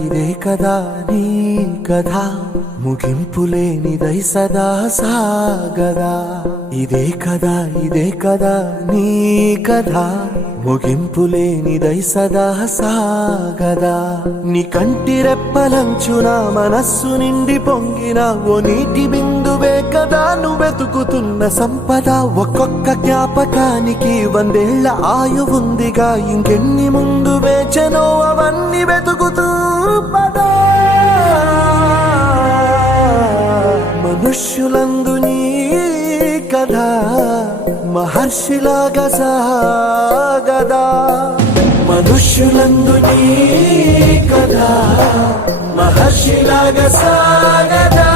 ఇదే కదా నీ కథ, ముగింపులేనిదై సదా సాగదా. ఇదే కదా నీ కథ, ముగింపులేనిదై సదా సాగదా. నీ కంటి రెప్పలంచున మనస్సు నిండి పొంగిన ఓ నీటి బిందువే కదా నువ్వెతుకుతున్న సంపద. ఒక్కొక్క జ్ఞాపకానికి 100 ఏళ్ల ఆయువుందిగా, ఇంకెన్ని ముందు వేచనో అవన్నీ వెతుకుతూ పదా. మనుష్యులందు నీ కథ మహర్షిలాగా సాగదా. మనుష్యులందు నీ కథ మహర్షిలాగా సాగదా.